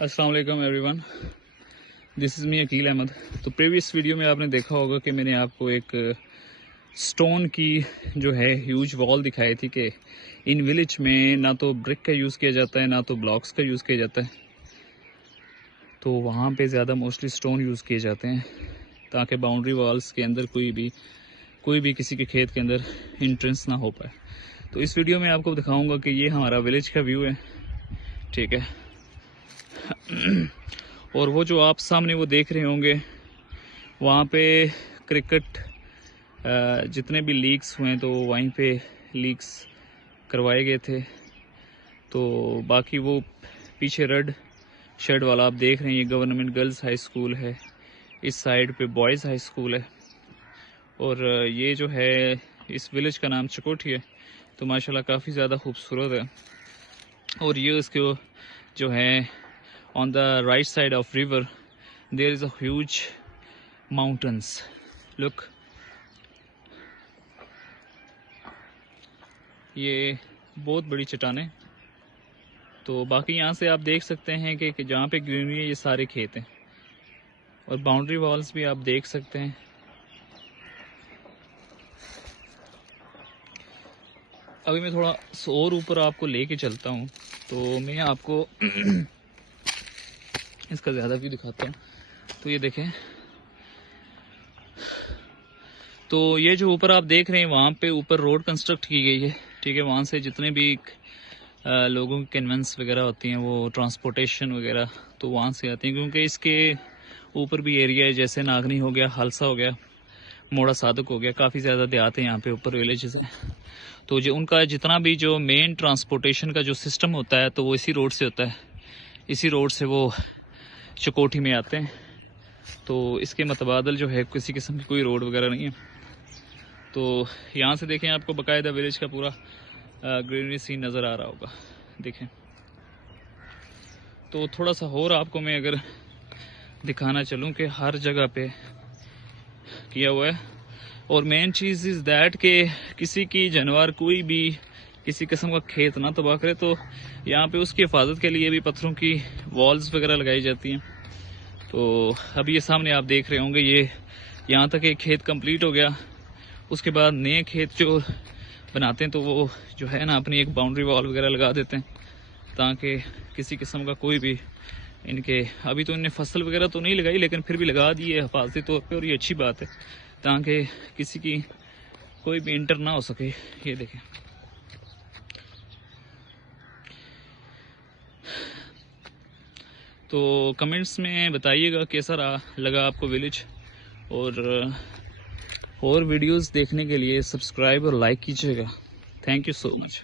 अस्सलाम वालेकुम everyone, this is me Aqeel Ahmed. तो प्रीवियस वीडियो में आपने देखा होगा कि मैंने आपको एक स्टोन की जो है ह्यूज वॉल दिखाई थी कि इन विलेज में ना तो ब्रिक का यूज़ किया जाता है ना तो ब्लॉक्स का यूज़ किया जाता है। तो वहाँ पे ज़्यादा मोस्टली स्टोन यूज़ किए जाते हैं ताकि बाउंड्री वॉल्स के अंदर कोई भी किसी के खेत के अंदर इंट्रेंस ना हो पाए। तो इस वीडियो में आपको दिखाऊंगा कि ये हमारा विलेज का व्यू है, ठीक है। और वो जो आप सामने वो देख रहे होंगे वहाँ पे क्रिकेट जितने भी लीग्स हुए तो वहीं पे लीग्स करवाए गए थे। तो बाकी वो पीछे रेड शेड वाला आप देख रहे हैं, ये गवर्नमेंट गर्ल्स हाई स्कूल है। इस साइड पे बॉयज़ हाई स्कूल है और ये जो है इस विलेज का नाम चकोठी है। तो माशाल्लाह काफ़ी ज़्यादा खूबसूरत है। और ये उसके जो है on the right side of river there is a huge mountains. Look, ये बहुत बड़ी चट्टानें। तो बाकी यहाँ से आप देख सकते हैं कि जहाँ पे ग्रीनरी है ये सारे खेत हैं और बाउंड्री वॉल्स भी आप देख सकते हैं। अभी मैं थोड़ा और ऊपर आपको लेके चलता हूँ तो मैं आपको इसका ज़्यादा व्यू दिखाता हूँ। तो ये देखें, तो ये जो ऊपर आप देख रहे हैं वहाँ पे ऊपर रोड कंस्ट्रक्ट की गई है, ठीक है। वहाँ से जितने भी लोगों की कन्वेंस वगैरह होती हैं, वो ट्रांसपोर्टेशन वगैरह तो वहाँ से आती हैं, क्योंकि इसके ऊपर भी एरिया है, जैसे नागनी हो गया, हालसा हो गया, मोड़ा सादक हो गया, काफ़ी ज़्यादा देहात है यहाँ पे ऊपर विलेजेस हैं। तो जो उनका जितना भी जो मेन ट्रांसपोर्टेशन का जो सिस्टम होता है तो वो इसी रोड से होता है, इसी रोड से वो चकोठी में आते हैं। तो इसके मतबादल जो है किसी किस्म की कोई रोड वगैरह नहीं है। तो यहाँ से देखें, आपको बाकायदा विलेज का पूरा ग्रीनरी सीन नज़र आ रहा होगा, देखें। तो थोड़ा सा और आपको मैं अगर दिखाना चलूँ कि हर जगह पे किया हुआ है। और मेन चीज़ इज़ दैट कि किसी की जानवर कोई भी किसी किस्म का खेत ना तबाह करे, तो यहाँ पे उसकी हिफाजत के लिए भी पत्थरों की वॉल्स वगैरह लगाई जाती हैं। तो अभी ये सामने आप देख रहे होंगे, ये यहाँ तक एक खेत कंप्लीट हो गया। उसके बाद नए खेत जो बनाते हैं तो वो जो है ना अपनी एक बाउंड्री वॉल वगैरह लगा देते हैं ताकि किसी किस्म का कोई भी इनके, अभी तो इन्हें फसल वगैरह तो नहीं लगाई लेकिन फिर भी लगा दी है हिफाजती तौर पे, और ये अच्छी बात है ताकि किसी की कोई भी इंटर ना हो सके। ये देखें, तो कमेंट्स में बताइएगा कैसा लगा आपको विलेज। और वीडियोस देखने के लिए सब्सक्राइब और लाइक कीजिएगा। Thank you so much.